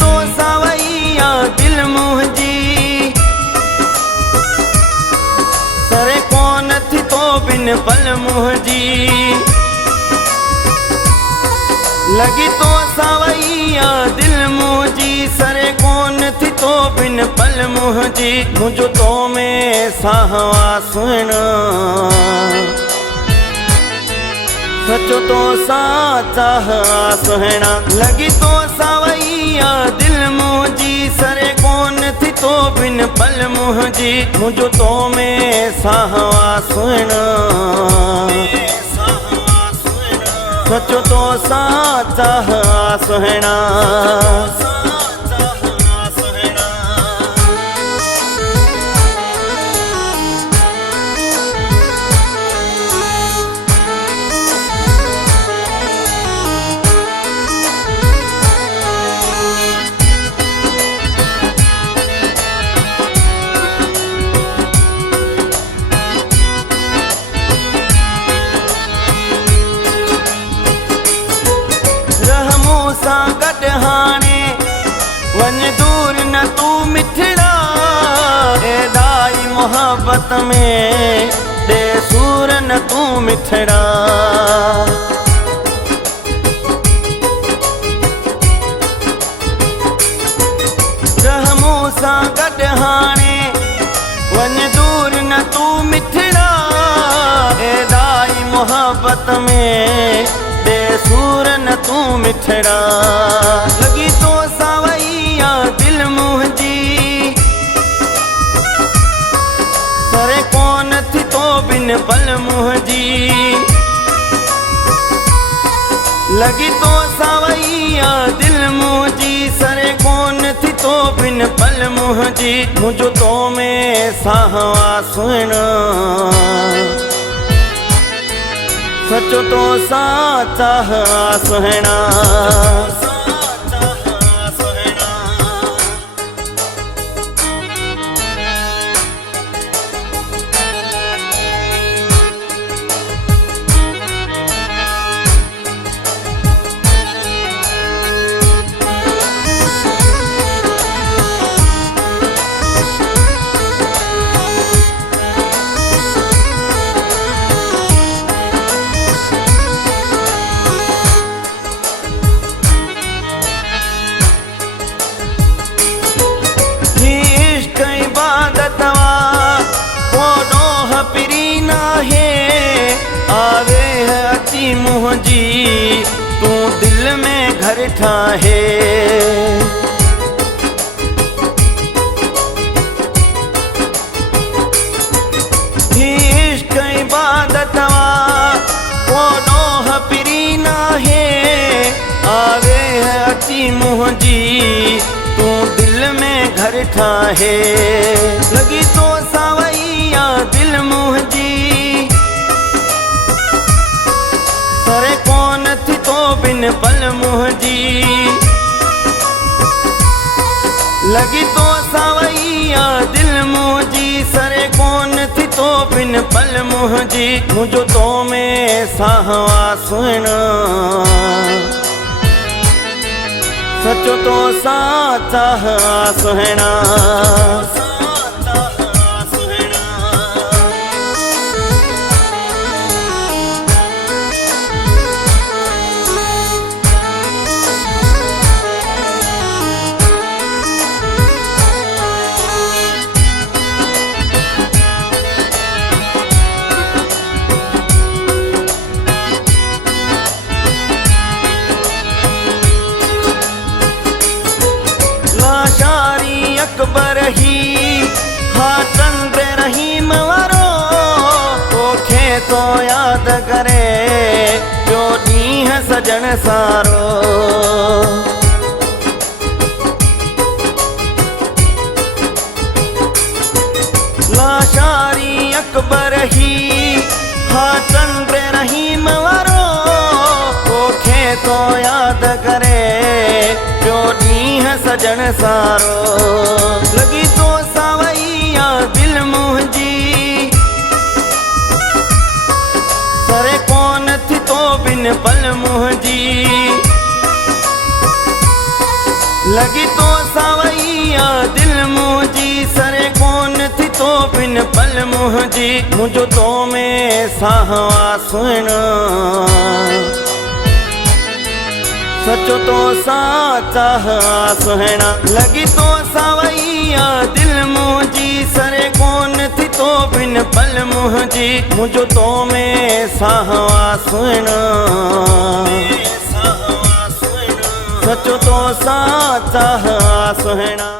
तो सावैया दिल मुंहिंजी सरे कोन थी तो बिन पल मुंहिंजी लगी तो सावैया दिल मुंहिंजी सरे कोन थी तो बिन पल मुंहिंजी मुझो तो में साहवा सुहिणा सचो तो साचा सुहिणा लगी तो सावैया दिल मुंहिंजी सरे कोन थी तो बिन पल मुंहिंजी मुझो तो में साहवा सुहिणा सचो तो साचा सुहिणा गड हाणे वन दूर न तू मिठड़ा एदाई मोहब्बत में दे सूर न तू मिठड़ा रहमू सा गड हाणे वन दूर न तू मिठड़ा एदाई मोहब्बत में दे सूर न तू मिठड़ा लगी तो सावैया दिल मुंहिंजी सरे कोन थी तो बिन पल मुंहिंजी लगी तो सावैया दिल मुंहिंजी सरे कोन थी तो बिन पल मुंहिंजी मुझो तो में साहवा सुहिणा सचो तो साचा सुहिणा मुंहिंजी तू दिल में घर ठाहे इश्क इबादत को डोह पिरी नाहे आवे है अची मुंहिंजी तू दिल में घर ठाहे लगी तो सावैया दिल मुंहिंजी सरे कोन थी तो बिन पल मुंहिंजी लगी तो सावैया दिल मुंहिंजी सरे कोन थी तो बिन पल मुंहिंजी मुझो तो में साहवा सुहिणा सचो तो साचा सुहिणा अकबर ही हाँ चंद्र रहीम वारो तोखे तो याद करे जो ॾींह सजण सारो लाशारी अकबर ही हाँ चंद्र रहीम वारो तोखे तो याद करे जो ॾींह सजण सारो लगी तो सावैया दिल मुंहिंजी सरे कोन थी तो बिन पल मुंहिंजी लगी तो सावैया दिल मुंहिंजी सरे कोन थी तो बिन पल मुंहिंजी मुंहिंजो तो में साहवा सुहिणा सचो तो चाह सुहिणा लगी तो सावैया दिल मुंहिंजी सरे कोन थी तो बिन पल मुंहिंजी मुंहिंजो तो में साहवा सुहिणा सचो तो चाह सुहिणा।